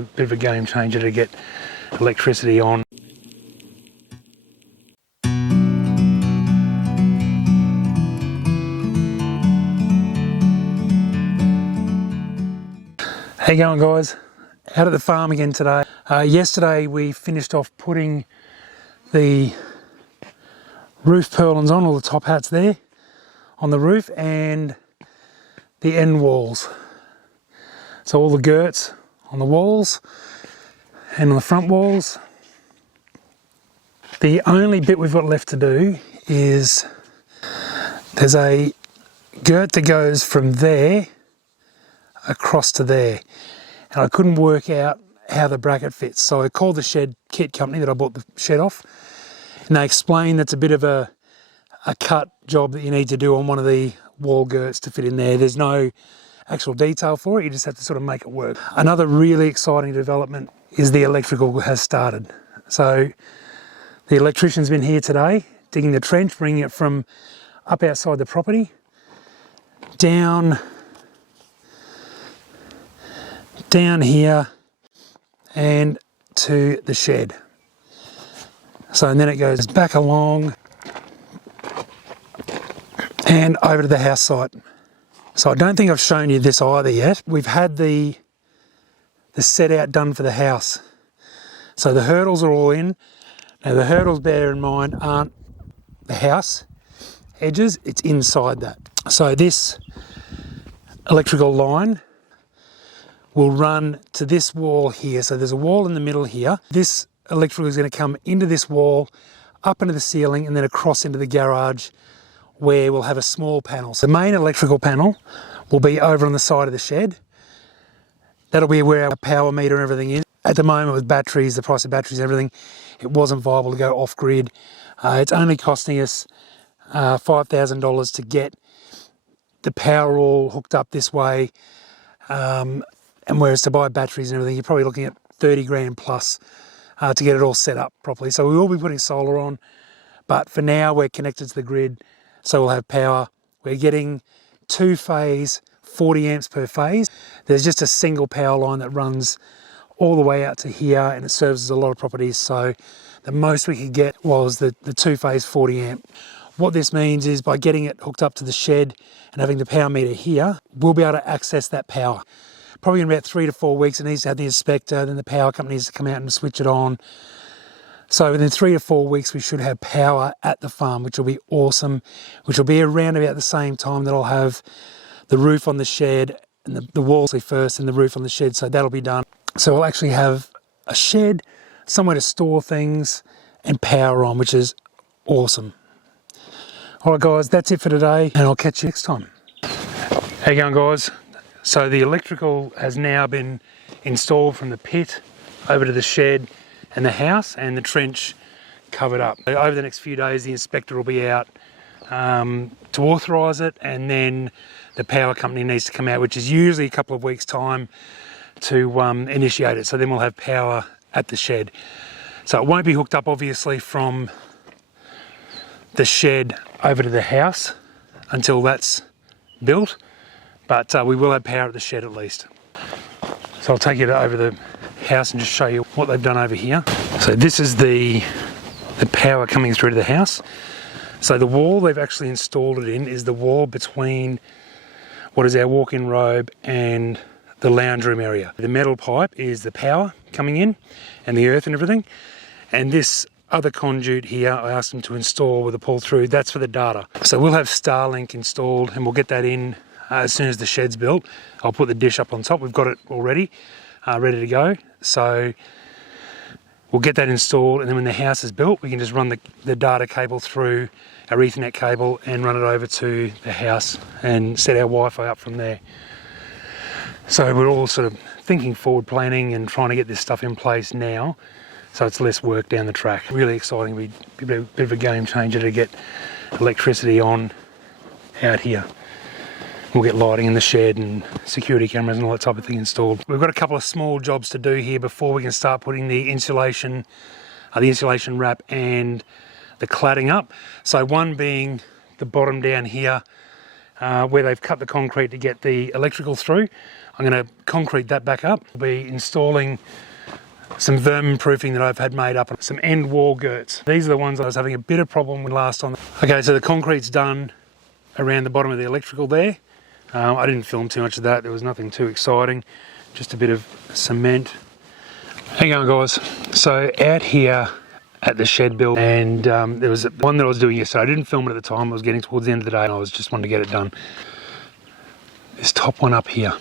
A bit of a game changer to get electricity on. How you going, guys? Out at the farm again today. Yesterday we finished off putting the roof purlins on, all the top hats there on the roof, and the end walls. So all the girts on the walls and on the front walls. The only bit we've got left to do is there's a girt that goes from there across to there, and I couldn't work out how the bracket fits, so I called the shed kit company that I bought the shed off, and they explained that's a bit of a cut job that you need to do on one of the wall girts to fit in there. There's no actual detail for it, you just have to sort of make it work. Another really exciting development is the electrical has started. So the electrician's been here today digging the trench, bringing it from up outside the property down here and to the shed. So, and then it goes back along and over to the house site. So I don't think I've shown you this either yet. We've had the set out done for the house. So the hurdles are all in. Now the hurdles, bear in mind, aren't the house edges, it's inside that. So this electrical line will run to this wall here. So there's a wall in the middle here. This electrical is going to come into this wall, up into the ceiling, and then across into the garage, where we'll have a small panel. So the main electrical panel will be over on the side of the shed. That'll be where our power meter and everything is. At the moment with batteries, the price of batteries and everything, it wasn't viable to go off grid. It's only costing us $5,000 to get the power all hooked up this way. And whereas to buy batteries and everything, you're probably looking at 30 grand plus to get it all set up properly. So we will be putting solar on, but for now we're connected to the grid, so we'll have power. We're getting 2-phase, 40 amps per phase. There's just a single power line that runs all the way out to here, and it services a lot of properties. So the most we could get was the 2-phase 40 amp. What this means is by getting it hooked up to the shed and having the power meter here, we'll be able to access that power. Probably in about 3 to 4 weeks, it needs to have the inspector, then the power company needs to come out and switch it on. So within 3 to 4 weeks, we should have power at the farm, which will be awesome, which will be around about the same time that I'll have the roof on the shed and the walls first and the roof on the shed. So that'll be done. So we'll actually have a shed, somewhere to store things and power on, which is awesome. All right, guys, that's it for today, and I'll catch you next time. How you going, guys? So the electrical has now been installed from the pit over to the shed and the house, and the trench covered up. Over the next few days, the inspector will be out to authorise it, and then the power company needs to come out, which is usually a couple of weeks' time to initiate it. So then we'll have power at the shed. So it won't be hooked up, obviously, from the shed over to the house until that's built, but we will have power at the shed at least. So I'll take you over the house and just show you what they've done over here. So this is the power coming through to the house. So the wall they've actually installed it in is the wall between what is our walk-in robe and the lounge room area. The metal pipe is the power coming in and the earth and everything. And this other conduit here, I asked them to install with a pull through, that's for the data. So we'll have Starlink installed, and we'll get that in as soon as the shed's built. I'll put the dish up on top. We've got it already, ready to go. So we'll get that installed, and then when the house is built, we can just run the data cable through our Ethernet cable and run it over to the house and set our Wi-Fi up from there. So we're all sort of thinking forward planning and trying to get this stuff in place now, so it's less work down the track. Really exciting, be a bit of a game changer to get electricity on out here. We'll get lighting in the shed and security cameras and all that type of thing installed. We've got a couple of small jobs to do here before we can start putting the insulation wrap and the cladding up. So one being the bottom down here where they've cut the concrete to get the electrical through. I'm going to concrete that back up. I'll be installing some vermin proofing that I've had made up, some end wall girts. These are the ones I was having a bit of problem with last time. Okay, so the concrete's done around the bottom of the electrical there. I didn't film too much of that. There was nothing too exciting, just a bit of cement. How you going, guys? So out here at the shed build, and there was one that I was doing yesterday. I didn't film it at the time. I was getting towards the end of the day and I was just wanting to get it done. This top one up here,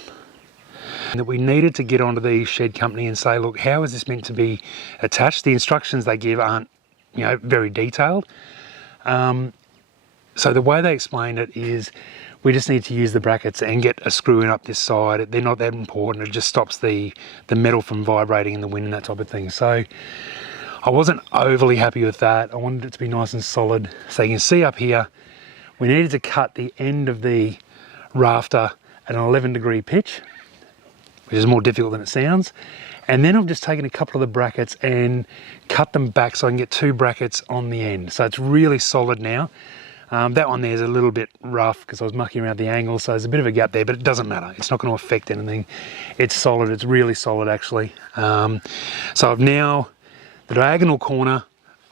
that we needed to get onto the shed company and say, look, how is this meant to be attached? The instructions they give aren't, you know, very detailed. So the way they explain it is we just need to use the brackets and get a screw in up this side. They're not that important. It just stops the metal from vibrating in the wind and that type of thing. So I wasn't overly happy with that. I wanted it to be nice and solid. So you can see up here, we needed to cut the end of the rafter at an 11-degree pitch, which is more difficult than it sounds. And then I've just taken a couple of the brackets and cut them back so I can get 2 brackets on the end. So it's really solid now. That one there is a little bit rough because I was mucking around the angle, so there's a bit of a gap there, but it doesn't matter. It's not going to affect anything. It's solid. It's really solid, actually. So I've now, the diagonal corner,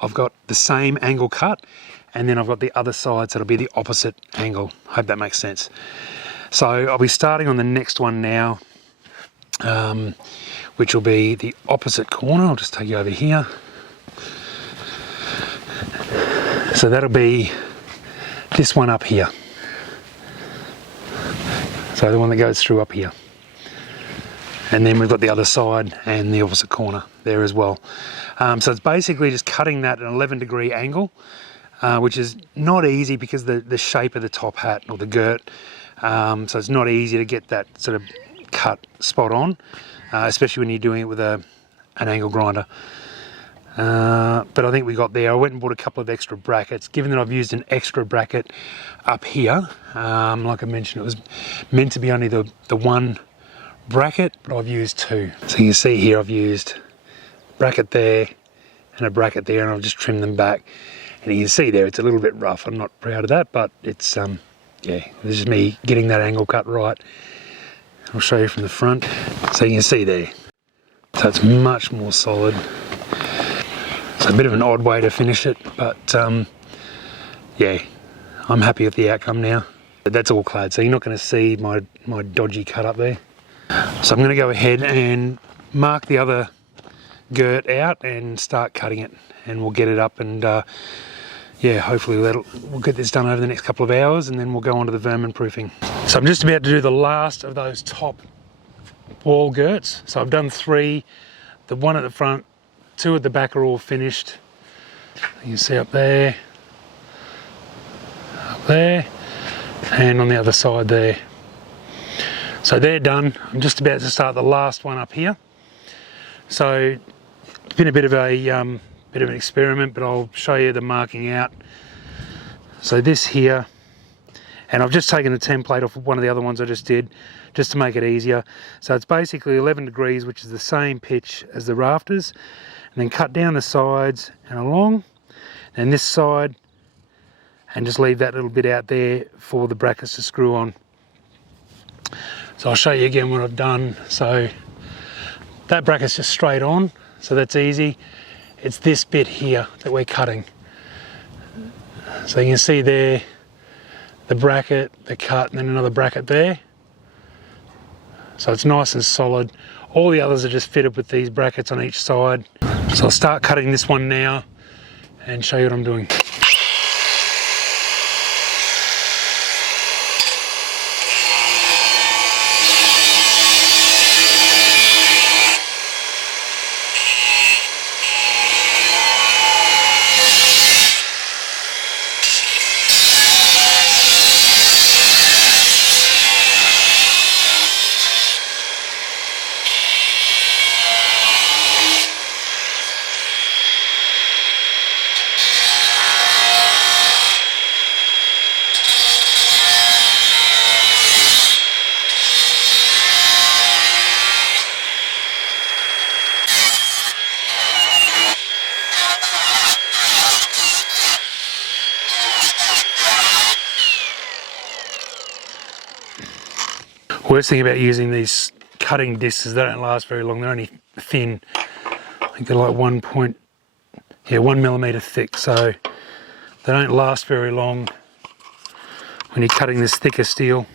I've got the same angle cut, and then I've got the other side, so it'll be the opposite angle. Hope that makes sense. So I'll be starting on the next one now, which will be the opposite corner. I'll just take you over here. So that'll be this one up here. So the one that goes through up here. And then we've got the other side and the opposite corner there as well. So it's basically just cutting that at an 11-degree angle, which is not easy because the shape of the top hat or the girt. So it's not easy to get that sort of cut spot on, especially when you're doing it with an angle grinder. But I think we got there. I went and bought a couple of extra brackets. Given that I've used an extra bracket up here, like I mentioned, it was meant to be only the one bracket, but I've used 2. So you can see here I've used a bracket there and a bracket there, and I've just trimmed them back. And you can see there it's a little bit rough. I'm not proud of that, but it's yeah, this is me getting that angle cut right. I'll show you from the front. So you can see there. So it's much more solid. It's a bit of an odd way to finish it, but yeah, I'm happy with the outcome now. But that's all clad, so you're not going to see my dodgy cut up there. So I'm going to go ahead and mark the other girt out and start cutting it, and we'll get it up, and yeah, hopefully we'll get this done over the next couple of hours, and then we'll go on to the vermin proofing. So I'm just about to do the last of those top wall girts. So I've done 3, the one at the front, 2 at the back are all finished. You can see up there, and on the other side there. So they're done. I'm just about to start the last one up here. So it's been a bit of an experiment, but I'll show you the marking out. So this here, and I've just taken a template off of one of the other ones I just did, just to make it easier. So it's basically 11 degrees, which is the same pitch as the rafters, and then cut down the sides and along, and this side, and just leave that little bit out there for the brackets to screw on. So I'll show you again what I've done. So that bracket's just straight on, so that's easy. It's this bit here that we're cutting. So you can see there, the bracket, the cut, and then another bracket there. So it's nice and solid. All the others are just fitted with these brackets on each side. So I'll start cutting this one now and show you what I'm doing. Worst thing about using these cutting discs, they don't last very long. They're only thin. I think they're like 1 millimetre thick, so they don't last very long when you're cutting this thicker steel.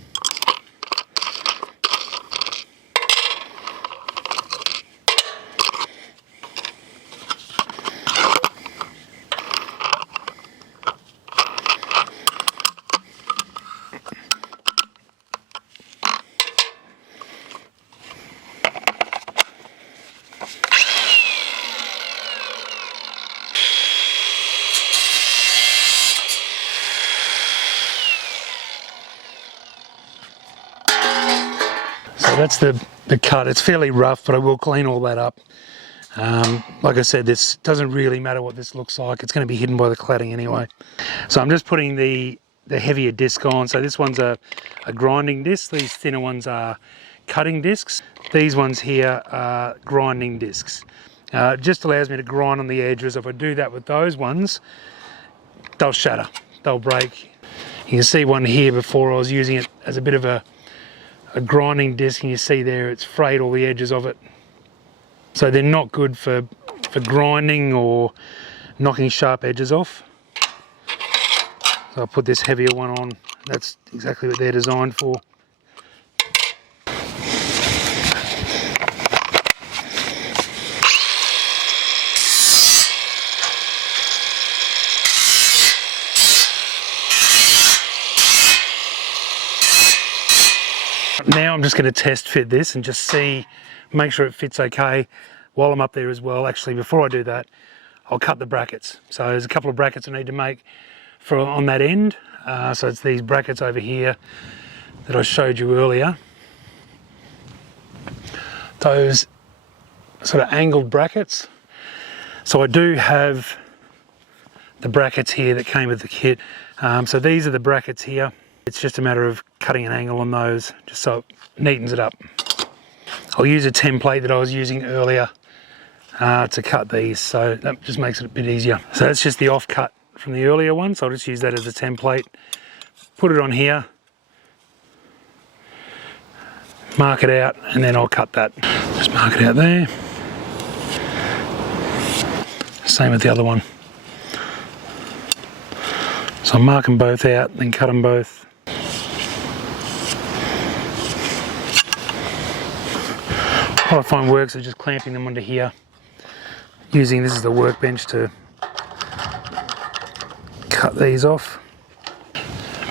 So that's the cut. It's fairly rough, but I will clean all that up. Like I said, this doesn't really matter what this looks like. It's going to be hidden by the cladding anyway. So I'm just putting the heavier disc on. So this one's a grinding disc. These thinner ones are cutting discs. These ones here are grinding discs. It just allows me to grind on the edges. If I do that with those ones, they'll shatter, they'll break. You can see one here before I was using it as a bit of a grinding disc, and you see there it's frayed all the edges of it. So they're not good for grinding or knocking sharp edges off. So I'll put this heavier one on. That's exactly what they're designed for. Now I'm just going to test fit this and just see, make sure it fits okay while I'm up there as well. Actually, before I do that, I'll cut the brackets. So there's a couple of brackets I need to make for on that end. So it's these brackets over here that I showed you earlier. Those sort of angled brackets. So I do have the brackets here that came with the kit. So these are the brackets here. It's just a matter of cutting an angle on those, just so it neatens it up. I'll use a template that I was using earlier to cut these, so that just makes it a bit easier. So that's just the offcut from the earlier one, so I'll just use that as a template. Put it on here, mark it out, and then I'll cut that. Just mark it out there. Same with the other one. So I'm marking both out, then cut them both. What I find works is just clamping them onto here, using this as the workbench to cut these off.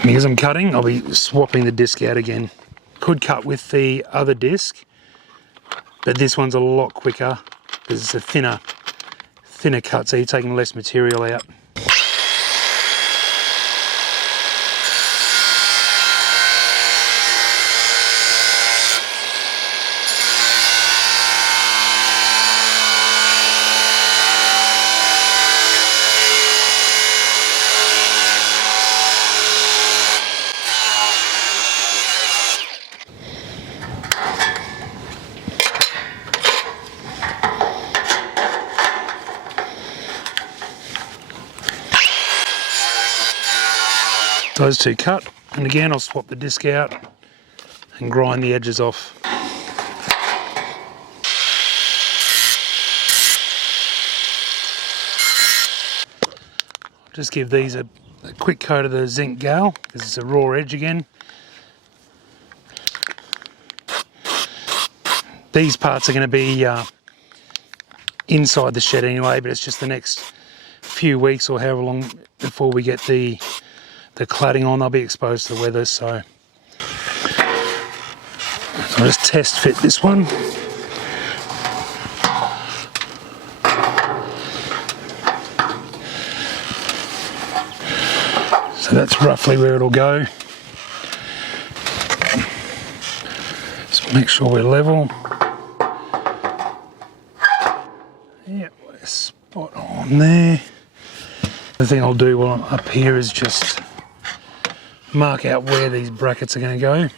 Because I'm cutting, I'll be swapping the disc out again. Could cut with the other disc, but this one's a lot quicker because it's a thinner cut, so you're taking less material out. Those two cut, and again I'll swap the disc out and grind the edges off. I'll just give these a quick coat of the zinc gal, because it's a raw edge again. These parts are going to be inside the shed anyway, but it's just the next few weeks or however long before we get the cladding on. They'll be exposed to the weather, so I'll just test fit this one. So that's roughly where it'll go. Just make sure we're level. Yep, we're spot on there. The thing I'll do while I'm up here is just mark out where these brackets are going to go.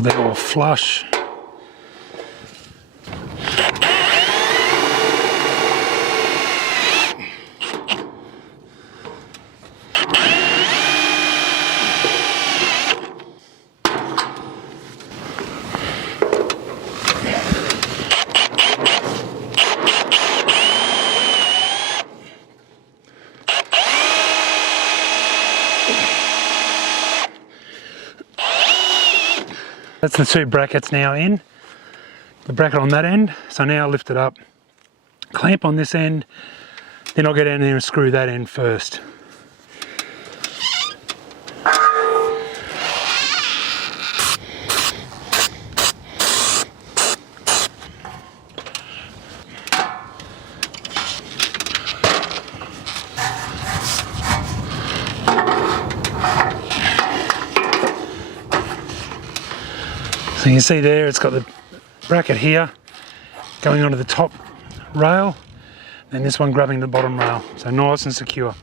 sure they're all flush. That's the two brackets now in, the bracket on that end. So now I lift it up, clamp on this end, then I'll go down there and screw that end first. So you can see there it's got the bracket here going onto the top rail and this one grabbing the bottom rail, so nice and secure.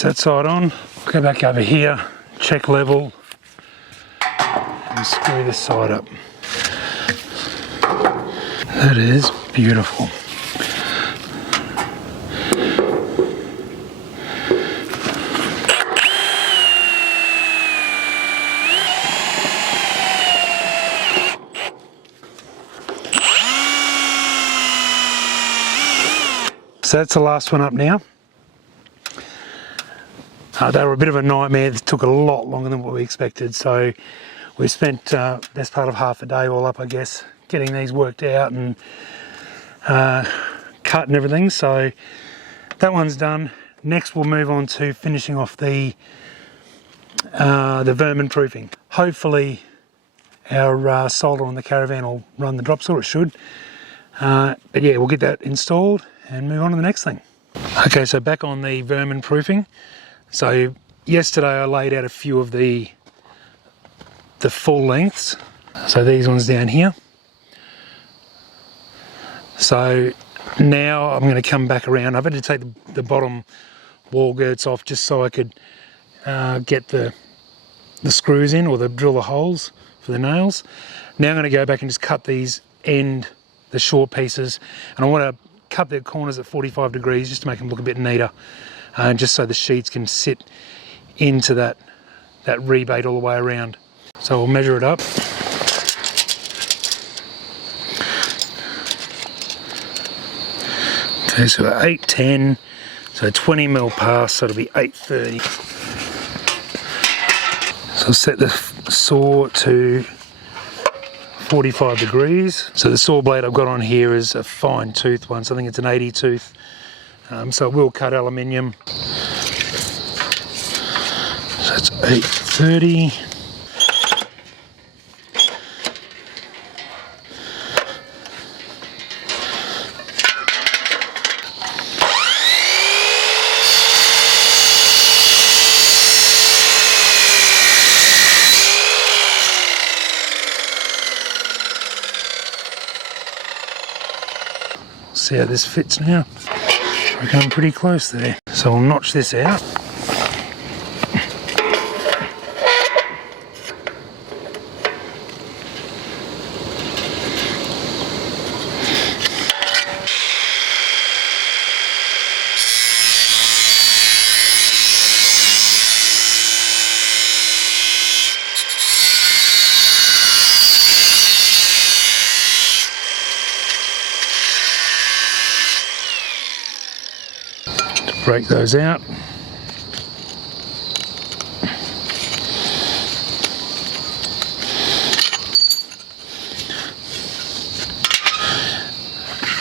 That side on, go back over here, check level and screw this side up. That is beautiful. So that's the last one up now. They were a bit of a nightmare. It took a lot longer than what we expected, so we spent best part of half a day all up, I guess, getting these worked out and cut and everything. So that one's done. Next we'll move on to finishing off the vermin proofing. Hopefully our solder on the caravan will run the drop saw, it should. But yeah, we'll get that installed and move on to the next thing. Okay, so back on the vermin proofing. So yesterday I laid out a few of the full lengths. So these ones down here. So now I'm going to come back around. I've had to take the bottom wall girts off just so I could get the screws in, or drill the holes for the nails. Now I'm going to go back and just cut these the short pieces, and I want to cut the corners at 45 degrees just to make them look a bit neater. Just so the sheets can sit into that rebate all the way around. So we'll measure it up. Okay, so 810, so 20 mil pass, so it'll be 830. So I'll set the saw to 45 degrees. So the saw blade I've got on here is a fine tooth one, so I think it's an 80 tooth. So it will cut aluminium. So it's 830. See how this fits now. We're coming pretty close there. So we'll notch this out. Break those out.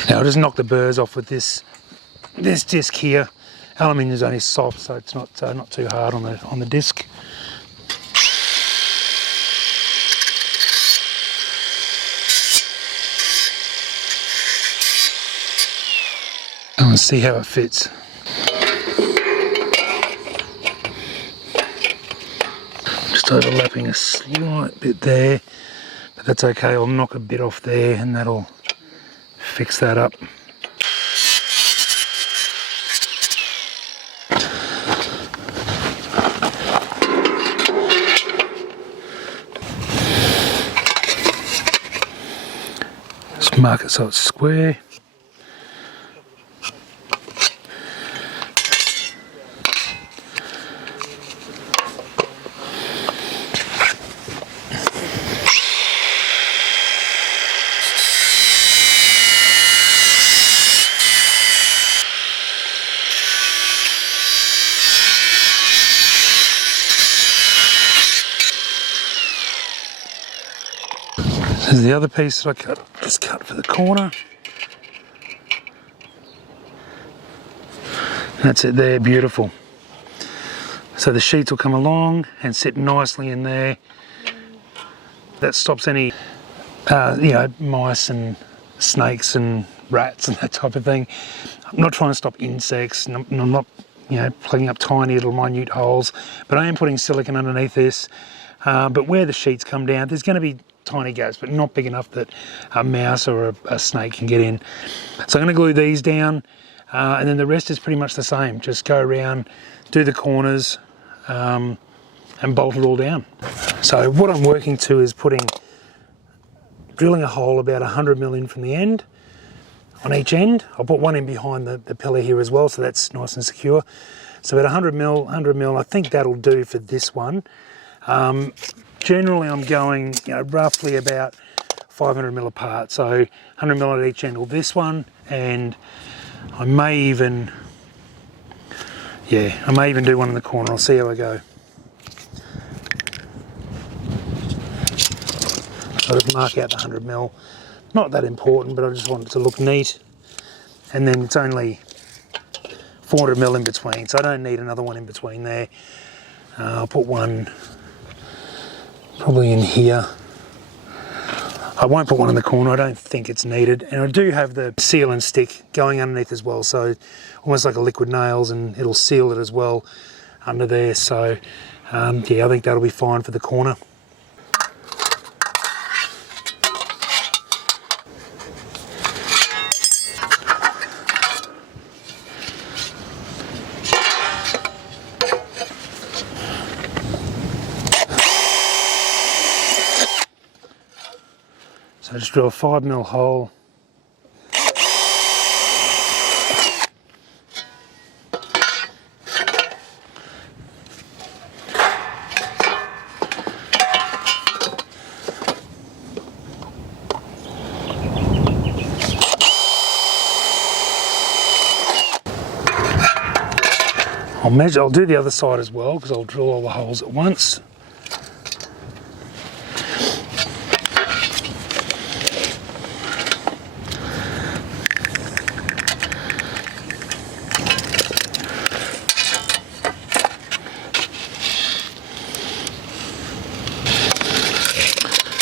Now I'll just knock the burrs off with this disc here. Aluminium is only soft, so it's not too hard on the disc. and see how it fits. Just overlapping a slight bit there, but that's okay. I'll knock a bit off there and that'll fix that up. Just mark it so it's square. There's the other piece that I just cut for the corner. That's it there, beautiful. So the sheets will come along and sit nicely in there. That stops any, mice and snakes and rats and that type of thing. I'm not trying to stop insects, and I'm not, plugging up tiny little minute holes, but I am putting silicone underneath this. But where the sheets come down, there's going to be tiny gaps, but not big enough that a mouse or a snake can get in. So I'm going to glue these down, and then the rest is pretty much the same. Just go around, do the corners, and bolt it all down. So what I'm working to is drilling a hole about 100mm in from the end, on each end. I'll put one in behind the pillar here as well, so that's nice and secure. So about 100mm, I think that'll do for this one. Generally I'm going roughly about 500mm apart, so 100mm at each end of this one, and I may even do one in the corner. I'll see how I go. So I'll just mark out the 100mm. Not that important, but I just want it to look neat. And then it's only 400mm in between, so I don't need another one in between there. I'll put one probably in here. I won't put one in the corner, I don't think it's needed. And I do have the seal and stick going underneath as well, so almost like a liquid nails, and it'll seal it as well under there. So I think that'll be fine for the corner. So just drill a 5mm hole. I'll do the other side as well, because I'll drill all the holes at once.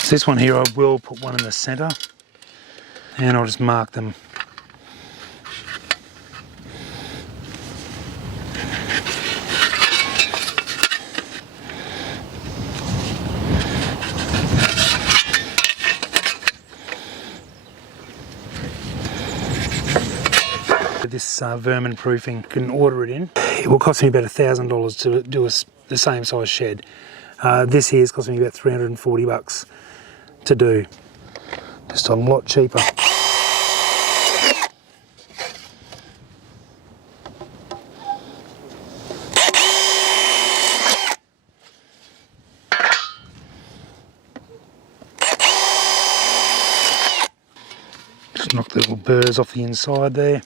This one here, I will put one in the centre, and I'll just mark them. This vermin proofing, you can order it in. It will cost me about $1,000 to do the same size shed. This here is costing me about 340 bucks to do. Just a lot cheaper. Just knock the little burrs off the inside there.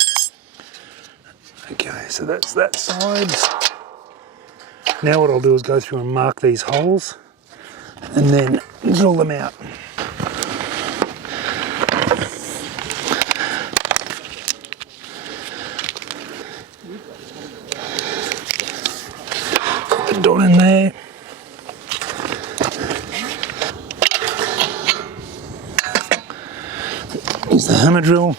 Okay, so that's that side. Now what I'll do is go through and mark these holes and then drill them out. Put the dot in there. Use the hammer drill.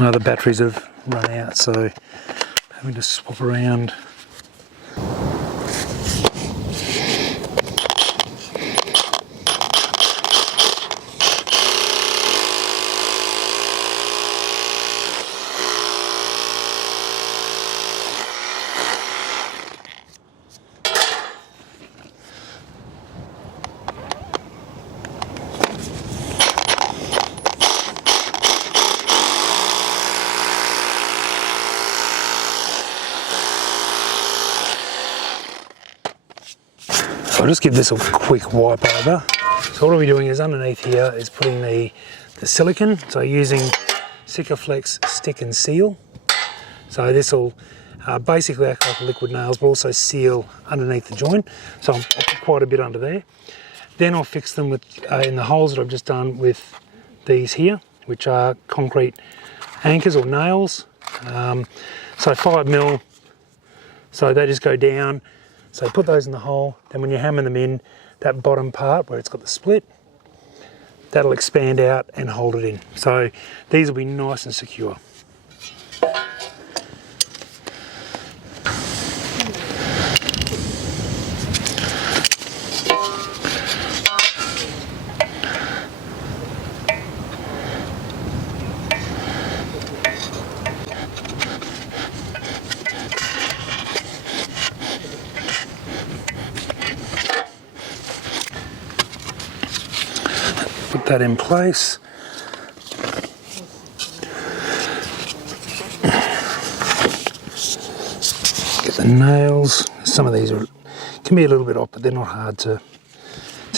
One of the batteries have run out, so having to swap around. So I'll just give this a quick wipe over. So what I'll be doing is underneath here is putting the silicone. So using Sikaflex stick and seal. So this will basically act like liquid nails, but also seal underneath the joint. So I'll put quite a bit under there. Then I'll fix them with in the holes that I've just done with these here, which are concrete anchors or nails. So 5mm. So they just go down. So put those in the hole, then when you hammer them in, that bottom part where it's got the split, that'll expand out and hold it in. So these will be nice and secure. Put that in place. Get the nails. Some of these can be a little bit off, but they're not hard to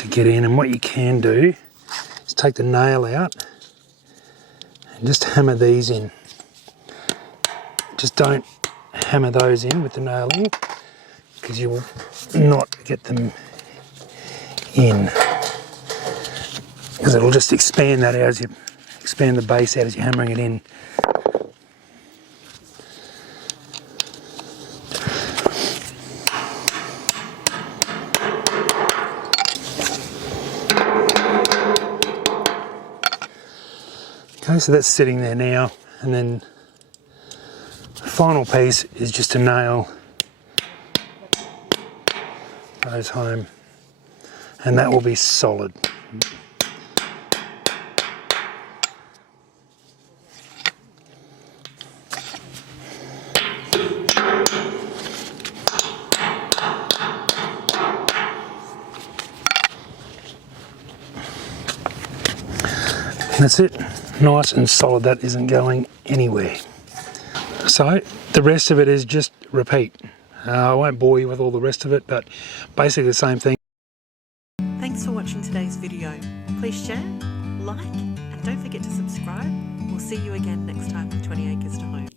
get in. And what you can do is take the nail out and just hammer these in. Just don't hammer those in with the nail in, because you will not get them in. Because it'll just expand that out as you expand the base out as you're hammering it in. Okay, so that's sitting there now, and then the final piece is just to nail those home, and that will be solid. That's it, nice and solid, that isn't going anywhere. So the rest of it is just repeat. I won't bore you with all the rest of it, but basically the same thing. Thanks for watching today's video. Please share, like, and don't forget to subscribe. We'll see you again next time with 20 Acres to Home.